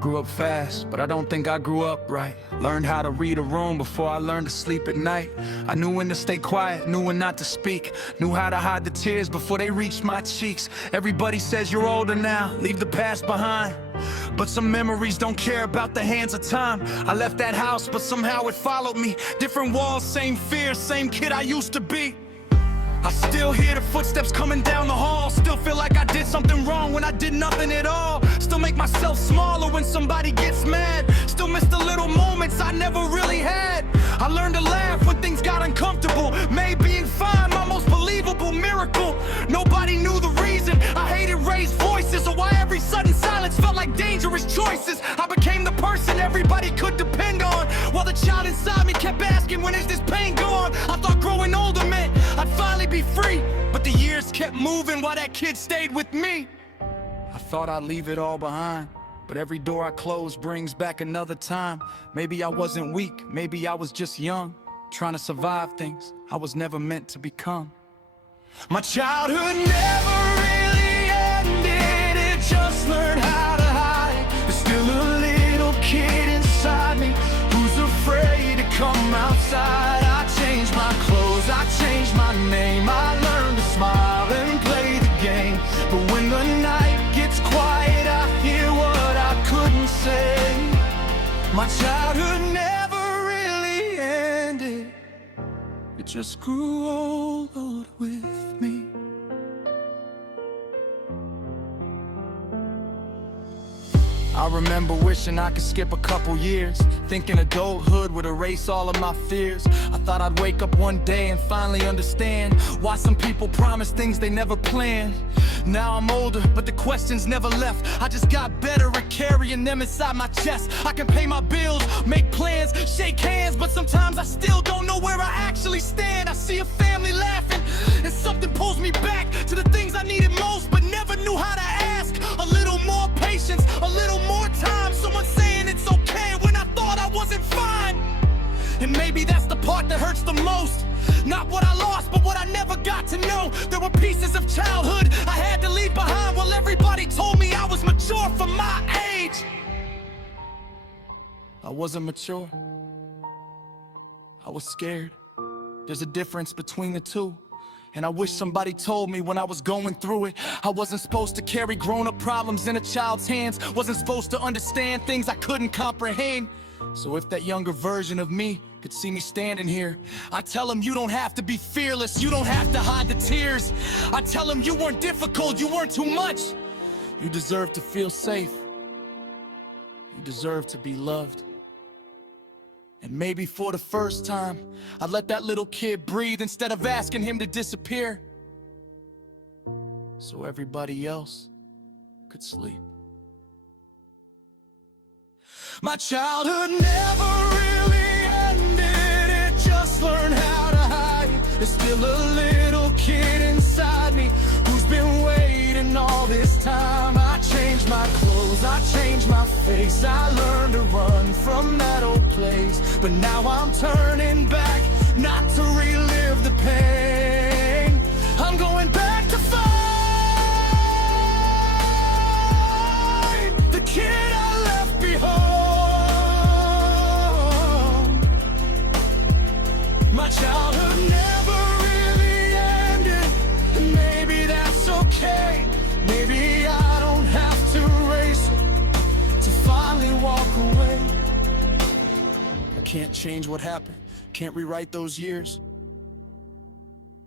grew up fast, but I don't think I grew up right. Learned how to read a room before I learned to sleep at night. I knew when to stay quiet, knew when not to speak. Knew how to hide the tears before they reached my cheeks. Everybody says you're older now, leave the past behind. But some memories don't care about the hands of time. I left that house, but somehow it followed me. Different walls, same fear, same kid I used to be. I still hear the footsteps coming down the hall. Still feel like I did something wrong when I did nothing at all. Still make myself smaller when somebody gets mad. Still miss the little moments I never really had. I learned to laugh when things got uncomfortable. Made being fine my most believable miracle. Nobody knew the reason I hated raised voices, or why every sudden silence felt like dangerous choices. I became the person everybody could depend on, while the child inside me kept asking, when is this pain gone? I thought growing older meant I'd finally be free, but the years kept moving while that kid stayed with me. I thought I'd leave it all behind, but every door I close brings back another time. Maybe I wasn't weak, maybe I was just young, trying to survive things I was never meant to become. My childhood never really ended, it just learned how to hide. There's still a little kid inside me who's afraid to come outside. I changed my clothes, I changed my name, I learned to smile and play the game. But when the night gets quiet, I hear what I couldn't say. My childhood never really ended, it just grew old with me. I remember wishing I could skip a couple years, thinking adulthood would erase all of my fears. I thought I'd wake up one day and finally understand why some people promise things they never planned. Now I'm older, but the questions never left. I just got better at carrying them inside my chest. I can pay my bills, make plans, shake hands, but sometimes I still don't know where I actually stand. I see a family laughing, and something pulls me back to the things I needed most, but never knew how to ask. A little more patience, a little more time. Someone saying it's okay when I thought I wasn't fine. And maybe that's the part that hurts the most. Not what I lost, but what I never got to know. There were pieces of childhood I had to leave behind, while everybody told me I was mature for my age. I wasn't mature, I was scared. There's a difference between the two, and I wish somebody told me when I was going through it. I wasn't supposed to carry grown-up problems in a child's hands. Wasn't supposed to understand things I couldn't comprehend. So if that younger version of me could see me standing here, I tell him you don't have to be fearless, you don't have to hide the tears. I tell him you weren't difficult, you weren't too much. You deserve to feel safe, you deserve to be loved. And maybe for the first time, I'd let that little kid breathe instead of asking him to disappear, so everybody else could sleep. My childhood never really ended, it just learned how to hide. There's still a little kid inside me who's been waiting all this time. I changed my clothes, I changed my face, I learned to run from that old place. But now I'm turning back, not to relive the pain. I'm going back to find the kid I left behind. My childhood never really ended, and maybe that's okay. Maybe I don't have to race it to finally walk away. I can't change what happened, can't rewrite those years,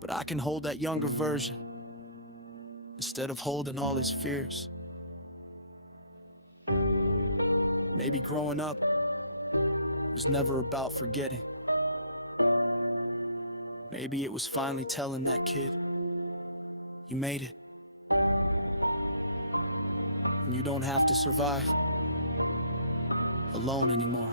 but I can hold that younger version instead of holding all his fears. Maybe growing up was never about forgetting. Maybe it was finally telling that kid, you made it. And you don't have to survive alone anymore.